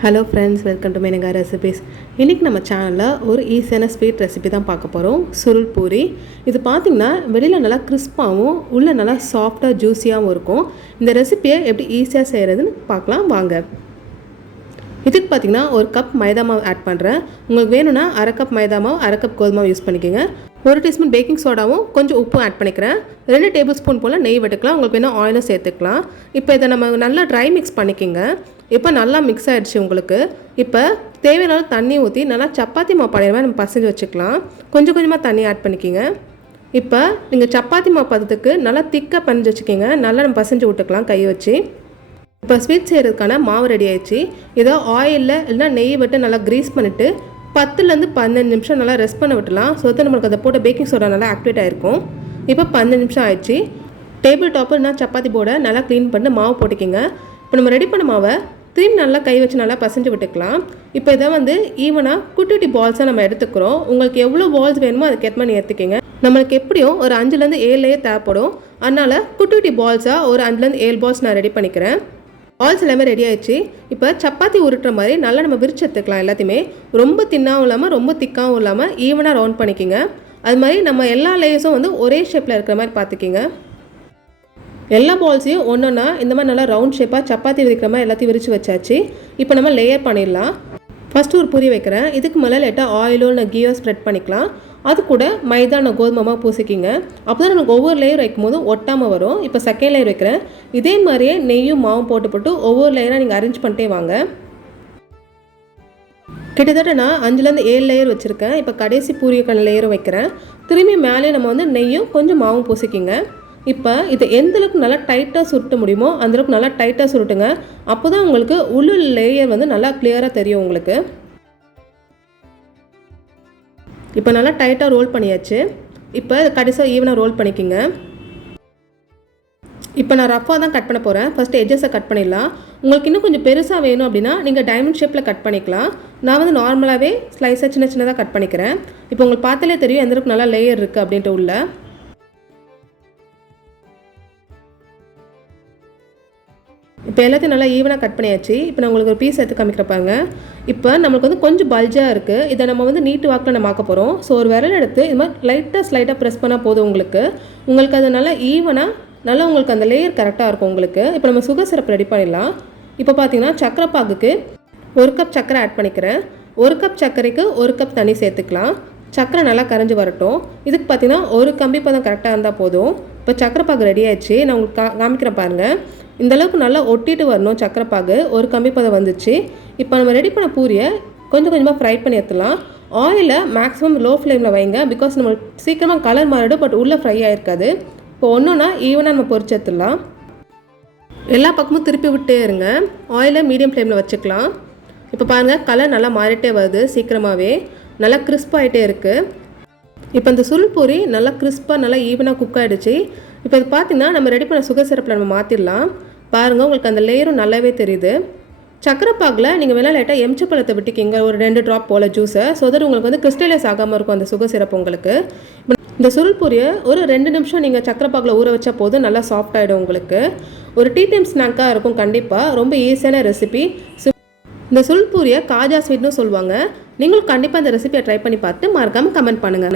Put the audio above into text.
Hello friends, welcome to Menaka recipes. இன்றைக்கி நம்ம சேனலில் ஒரு ஈஸியான ஸ்வீட் ரெசிபி தான் பார்க்க போகிறோம். சுருள் பூரி. இது பார்த்திங்கன்னா வெளியில் நல்லா கிறிஸ்பாகவும் உள்ளே நல்லா சாஃப்டாக ஜூஸியாகவும் இருக்கும். இந்த ரெசிபியை எப்படி ஈஸியாக செய்கிறதுன்னு பார்க்கலாம் வாங்க. இதுக்கு பார்த்திங்கன்னா ஒரு கப் மைதா மாவு ஆட் பண்ணுறேன். உங்களுக்கு வேணும்னா அரை கப் மைதா மாவு, அரை கப் கோதுமை மாவு யூஸ் பண்ணிக்கோங்க. 1 டீஸ்பூன் பேக்கிங் சோடாவும் கொஞ்சம் உப்பும் ஆட் பண்ணிக்கிறேன். 2 டேபிள் ஸ்பூன் போல் நெய் விட்டுக்கலாம். உங்களுக்கு வேணும் ஆயிலும் சேர்த்துக்கலாம். இப்போ இதை நம்ம நல்லா ட்ரை மிக்ஸ் பண்ணிக்கோங்க. இப்போ நல்லா மிக்ஸ் ஆகிடுச்சு உங்களுக்கு. இப்போ தேவையான தண்ணி ஊற்றி நல்லா சப்பாத்தி மாவு பழைய நம்ம பசைஞ்சு வச்சுக்கலாம். கொஞ்சம் கொஞ்சமாக தண்ணி ஆட் பண்ணிக்கோங்க. இப்போ நீங்கள் சப்பாத்தி மாவு பதத்துக்கு நல்லா திக்காக பஞ்சு வச்சுக்கிங்க. நல்லா நம்ம பசைஞ்சு விட்டுக்கலாம் கையை வச்சு. இப்போ ஸ்வீட் செய்கிறதுக்கான மாவு ரெடி ஆகிடுச்சு. இதை ஆயிலில் இல்லைனா நெய் விட்டு நல்லா க்ரீஸ் பண்ணிவிட்டு 10லேருந்து 15 நிமிஷம் நல்லா ரெஸ்ட் பண்ண விட்டுலாம். ஸோ தான் நம்மளுக்கு அதை போட்ட பேக்கிங் சோடா நல்லா ஆக்டிவேட் ஆகிருக்கும். இப்போ 15 நிமிஷம் ஆயிடுச்சு. டேபிள் டாப்பு இல்லைனா சப்பாத்தி போர்டை நல்லா க்ளீன் பண்ணி மாவு போட்டுக்கிங்க. இப்போ நம்ம ரெடி பண்ண மாவை திரும்பி நல்லா கை வச்சு நல்லா பசைஞ்சு விட்டுக்கலாம். இப்போ இதை ஈவனாக குட்டி குட்டி பால்ஸாக நம்ம எடுத்துக்கிறோம். உங்களுக்கு எவ்வளோ பால்ஸ் வேணுமோ அதுக்கேற்ற மாதிரி எடுத்துக்கிங்க. நம்மளுக்கு எப்படியும் ஒரு 5லேருந்து 7 லேயர் தேவைப்படும். அதனால் குட்டி குட்டி பால்ஸாக ஒரு 5லேருந்து 7 பால்ஸ் நான் ரெடி பண்ணிக்கிறேன். பால்ஸ் எல்லாமே ரெடி ஆகிடுச்சு. இப்போ சப்பாத்தி உருட்டுற மாதிரி நல்லா நம்ம விரிச்சு எடுத்துக்கலாம். எல்லாத்தையுமே ரொம்ப தின்னாகவும் இல்லாமல் ரொம்ப திக்காகவும் இல்லாமல் ஈவனாக ரவுண்ட் பண்ணிக்கிங்க. அது மாதிரி நம்ம எல்லா லேயர்ஸும் ஒரே ஷேப்பில் இருக்கிற மாதிரி பார்த்துக்கிங்க. எல்லா பால்ஸையும் ஒன்றா இந்த மாதிரி நல்லா ரவுண்ட் ஷேப்பாக சப்பாத்தி விரிக்கிற மாதிரி எல்லாத்தையும் விரித்து வச்சாச்சு. இப்போ நம்ம லேயர் பண்ணிடலாம். ஃபஸ்ட்டு ஒரு பூரி வைக்கிறேன். இதுக்கு மேலே லைட்டாக ஆயிலோ நான் கீயோ ஸ்ப்ரெட் பண்ணிக்கலாம். அது கூட மைதா நான் கோதுமை பூசிக்கிங்க. அப்போ தான் நமக்கு ஒவ்வொரு லேயர் வைக்கும் போதும் ஒட்டாமல் வரும். இப்போ செகண்ட் லேயர் வைக்கிறேன். இதே மாதிரியே நெய்யும் மாவும் போட்டு ஒவ்வொரு லேயராக நீங்கள் அரேஞ்ச் பண்ணிட்டே வாங்க. கிட்டத்தட்ட நான் 5லேருந்து 7 லேயர் வச்சுருக்கேன். இப்போ கடைசி பூரிக்கான லேயரும் வைக்கிறேன். திரும்பி மேலே நம்ம நெய்யும் கொஞ்சம் மாவும் பூசிக்கிங்க. இப்போ இது எந்தளவுக்கு நல்லா டைட்டாக சுருட்ட முடியுமோ அந்தளவுக்கு நல்லா டைட்டாக சுருட்டுங்க. அப்போ தான் உங்களுக்கு உள்ள லேயர் நல்லா கிளியராக தெரியும் உங்களுக்கு. இப்போ நல்லா டைட்டாக ரோல் பண்ணியாச்சு. இப்போ இது கடைசியாக ஈவனாக ரோல் பண்ணிக்கிங்க. இப்போ நான் ரஃபாக தான் கட் பண்ண போகிறேன். ஃபஸ்ட்டு எட்ஜஸை கட் பண்ணிடலாம். உங்களுக்கு இன்னும் கொஞ்சம் பெருசாக வேணும் அப்படின்னா நீங்கள் டைமண்ட் ஷேப்பில் கட் பண்ணிக்கலாம். நான் நார்மலாகவே ஸ்லைஸாக சின்ன சின்னதாக கட் பண்ணிக்கிறேன். இப்போ உங்களுக்கு பார்த்தாலே தெரியும் எந்தளவுக்கு நல்லா லேயர் இருக்குது அப்படின்ட்டு உள்ள. இப்போ எல்லாத்தையும் நல்லா ஈவனாக கட் பண்ணியாச்சு. இப்போ நான் உங்களுக்கு ஒரு பீஸ் எடுத்து காமிக்கிறப்பாங்க. இப்போ நம்மளுக்கு கொஞ்சம் பல்ஜாக இருக்குது. இதை நம்ம நீட்டு வாக்கில் நம்ம ஆக்க போகிறோம். ஸோ ஒரு விரல் எடுத்து இது மாதிரி ஸ்லைட்டாக ப்ரெஸ் பண்ணால் போதும் உங்களுக்கு அது நல்லா ஈவனாக நல்லா உங்களுக்கு அந்த லேயர் கரெக்டாக இருக்கும் உங்களுக்கு. இப்போ நம்ம சுகர் சிரப் ரெடி பண்ணிடலாம். இப்போ பார்த்தீங்கன்னா சக்கரை பாகுக்கு 1 கப் சக்கரை ஆட் பண்ணிக்கிறேன். 1 கப் சர்க்கரைக்கு 1 கப் தண்ணி சேர்த்துக்கலாம். சக்கரை நல்லா கரைஞ்சி வரட்டும். இதுக்கு பார்த்தீங்கன்னா 1 கம்பி பதம் கரெக்டாக இருந்தால் போதும். இப்போ சக்கரை பாகு ரெடி ஆயிடுச்சு. நான் உங்களுக்கு காமிக்கிறேன் பாருங்கள். இந்தளவுக்கு நல்லா ஒட்டிட்டு வரணும் சக்கரை பாகு. 1 கம்பி பதம் வந்துச்சு. இப்போ நம்ம ரெடி பண்ண பூரியை கொஞ்சம் கொஞ்சமாக ஃப்ரை பண்ணி எடுத்துலாம். ஆயிலை மேக்ஸிமம் லோ ஃப்ளேமில் வைங்க. பிகாஸ் நம்ம சீக்கிரமாக கலர் மாறிடும். பட் உள்ளே ஃப்ரை ஆகிருக்காது. இப்போ ஒன்றுனா ஈவனாக நம்ம பொரிச்சு எடுத்துடலாம். எல்லா பக்கமும் திருப்பி விட்டே இருங்க. ஆயிலை மீடியம் ஃப்ளேமில் வச்சுக்கலாம். இப்போ பாருங்கள் கலர் நல்லா மாறிட்டே வருது. சீக்கிரமாகவே நல்லா கிறிஸ்பாகிட்டே இருக்குது. இப்போ இந்த சுருள் பூரி நல்லா கிறிஸ்பாக நல்லா ஈவனாக குக் ஆகிடுச்சு. இப்போ இது பார்த்திங்கன்னா நம்ம ரெடி பண்ண சுகர் சிரப்பில் நம்ம மாற்றிடலாம். பாருங்கள் உங்களுக்கு அந்த லேயரும் நல்லாவே தெரியுது. சக்கரை பாகில் நீங்கள் வேணால் லைட்டாக எம்ச்ச பழத்தை விட்டுக்கிங்க ஒரு 2 ட்ராப் போல் ஜூஸை. ஸோ தட் உங்களுக்கு கிறிஸ்டலைஸ் ஆகாமல் இருக்கும் அந்த சுகர் சிரப் உங்களுக்கு. இந்த சுருள் பூரியை ஒரு 2 நிமிஷம் நீங்கள் சக்கரை பாகில் ஊற வச்சா போதும் நல்லா சாஃப்ட் ஆகிடும் உங்களுக்கு. ஒரு டீ டைம் ஸ்நாக்காக இருக்கும் கண்டிப்பாக. ரொம்ப ஈஸியான ரெசிபி. இந்த சுருள் பூரியை காஜா ஸ்வீட்னு சொல்லுவாங்க. நீங்களும் கண்டிப்பாக இந்த ரெசிபியை ட்ரை பண்ணி பார்த்து மறக்காமல் கமெண்ட் பண்ணுங்கள்.